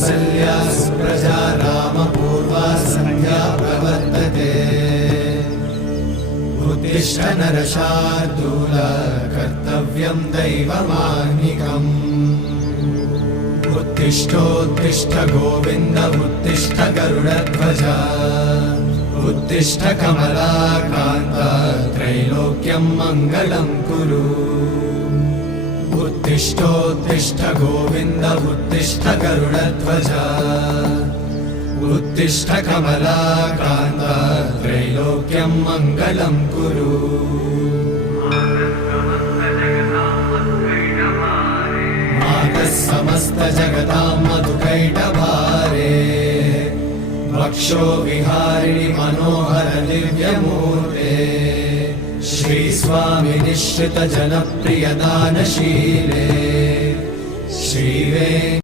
कौसल्या सुप्रजा रामपूर्वा सन्ध्या प्रवर्तते उत्तिष्ठ नरशार्दूल कर्तव्यं दैवमाह्निकम् उत्तिष्ठोत्तिष्ठ गोविन्द उत्तिष्ठ गरुडध्वज उत्तिष्ठ कमलाकान्त त्रैलोक्यं मङ्गलं कुरु उत्तिष्ठोत्तिष्ठ गोविन्द उत्तिष्ठ गरुडध्वज उत्तिष्ठ कमलाकान्त त्रैलोक्यं मङ्गलं कुरु मातः समस्त जगतां मधुकैटभारे वक्षो विहारिणि मनोहर दिव्यमूर्ते श्रीस्वामि निश्चित जनप्रिय दानशीले श्रीवे